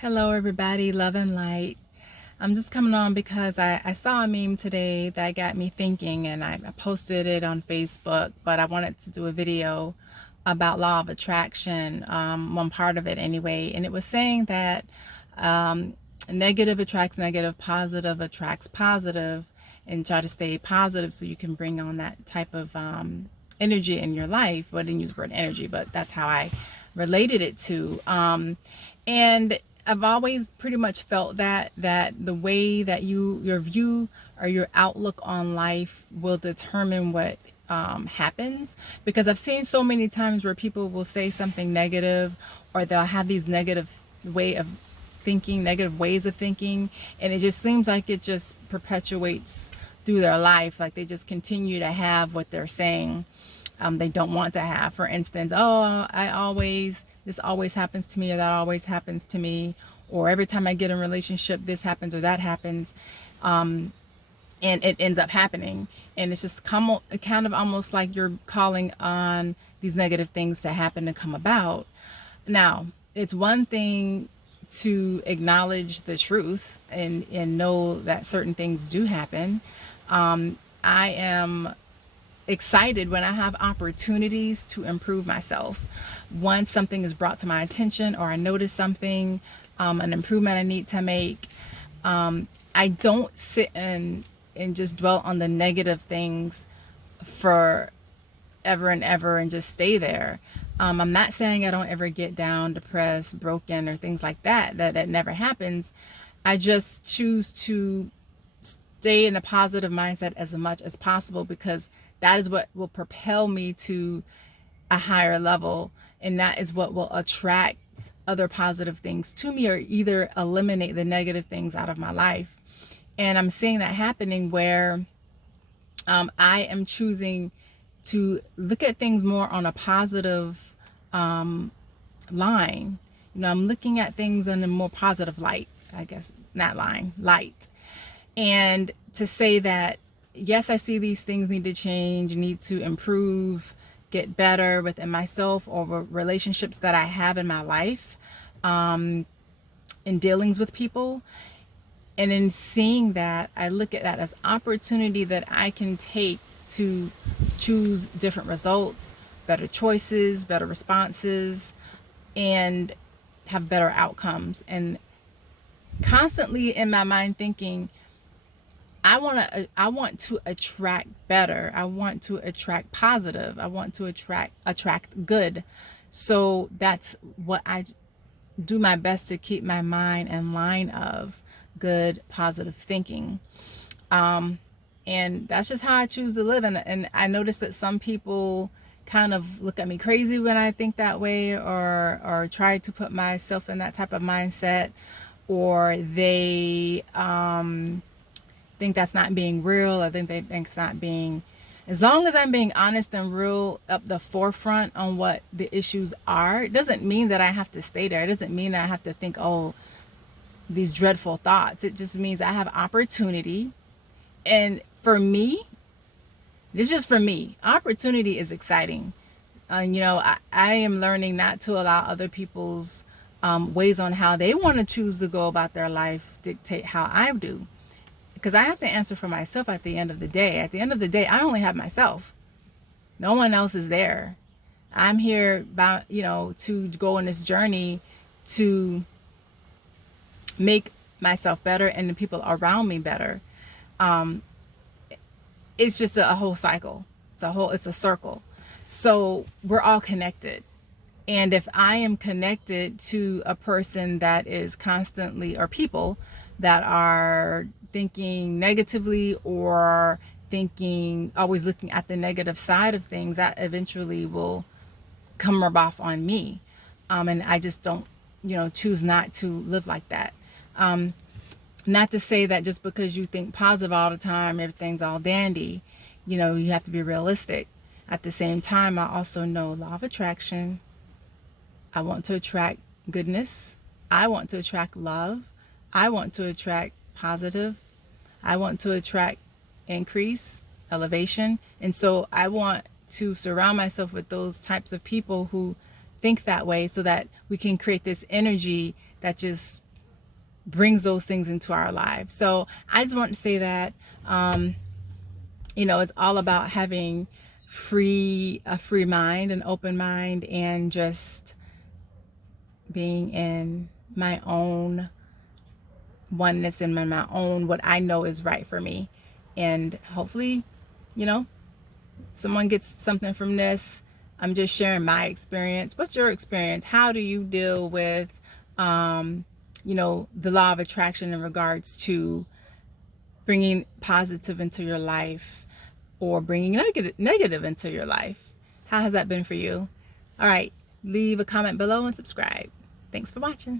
Hello, everybody, love and light. I'm just coming on because I saw a meme today that got me thinking, and I posted it on Facebook, but I wanted to do a video about law of attraction, one part of it anyway. And it was saying that um, negative attracts negative, positive attracts positive, and try to stay positive so you can bring on that type of energy in your life. Well, I didn't use the word energy, but that's how I related it to. And I've always pretty much felt that the way that your view or your outlook on life will determine what happens, because I've seen so many times where people will say something negative, or they'll have these negative ways of thinking, and it just seems like it just perpetuates through their life. Like they just continue to have what they're saying they don't want to have. For instance, oh, this always happens to me, or that always happens to me, or every time I get in a relationship, this happens or that happens. And it ends up happening. And it's just kind of almost like you're calling on these negative things to happen to come about. Now, it's one thing to acknowledge the truth and know that certain things do happen. I am excited when I have opportunities to improve myself. Once something is brought to my attention, or I notice something, an improvement I need to make, I don't sit and just dwell on the negative things for ever and ever and just stay there. I'm not saying I don't ever get down, depressed, broken, or things like that. That never happens. I just choose to stay in a positive mindset as much as possible, because that is what will propel me to a higher level, and that is what will attract other positive things to me, or either eliminate the negative things out of my life. And I'm seeing that happening where I am choosing to look at things more on a positive line. I'm looking at things in a more positive light, I guess, not line, light. And to say that, yes, I see these things need to change, need to improve, get better within myself, or relationships that I have in my life, in dealings with people. And in seeing that, I look at that as opportunity that I can take to choose different results, better choices, better responses, and have better outcomes. And constantly in my mind thinking, I want to attract better. I want to attract positive. I want to attract good. So that's what I do my best to keep my mind in line of good, positive thinking. And that's just how I choose to live. And I notice that some people kind of look at me crazy when I think that way, or try to put myself in that type of mindset, or they think that's not being real. I think they think it's not being, as long as I'm being honest and real up the forefront on what the issues are, it doesn't mean that I have to stay there. It doesn't mean that I have to think, oh, these dreadful thoughts. It just means I have opportunity. And for me, it's just for me, opportunity is exciting. I am learning not to allow other people's ways on how they want to choose to go about their life dictate how I do, because I have to answer for myself at the end of the day. At the end of the day, I only have myself. No one else is there. I'm here to go on this journey to make myself better and the people around me better. It's just a whole cycle. It's a circle. So we're all connected. And if I am connected to a person that is constantly, or people that are thinking negatively, or thinking, always looking at the negative side of things, that eventually will come rub off on me. And I just don't, choose not to live like that. Not to say that just because you think positive all the time, everything's all dandy. You have to be realistic. At the same time, I also know law of attraction. I want to attract goodness. I want to attract love. I want to attract positive. I want to attract increase, elevation. And so I want to surround myself with those types of people who think that way, so that we can create this energy that just brings those things into our lives. So I just want to say that, you know, it's all about having a free mind, an open mind, and just being in my own oneness and my own, what I know is right for me. And hopefully, you know, someone gets something from this. I'm just sharing my experience. What's your experience? How do you deal with, you know, the law of attraction in regards to bringing positive into your life or bringing negative into your life? How has that been for you? All right, leave a comment below and subscribe. Thanks for watching.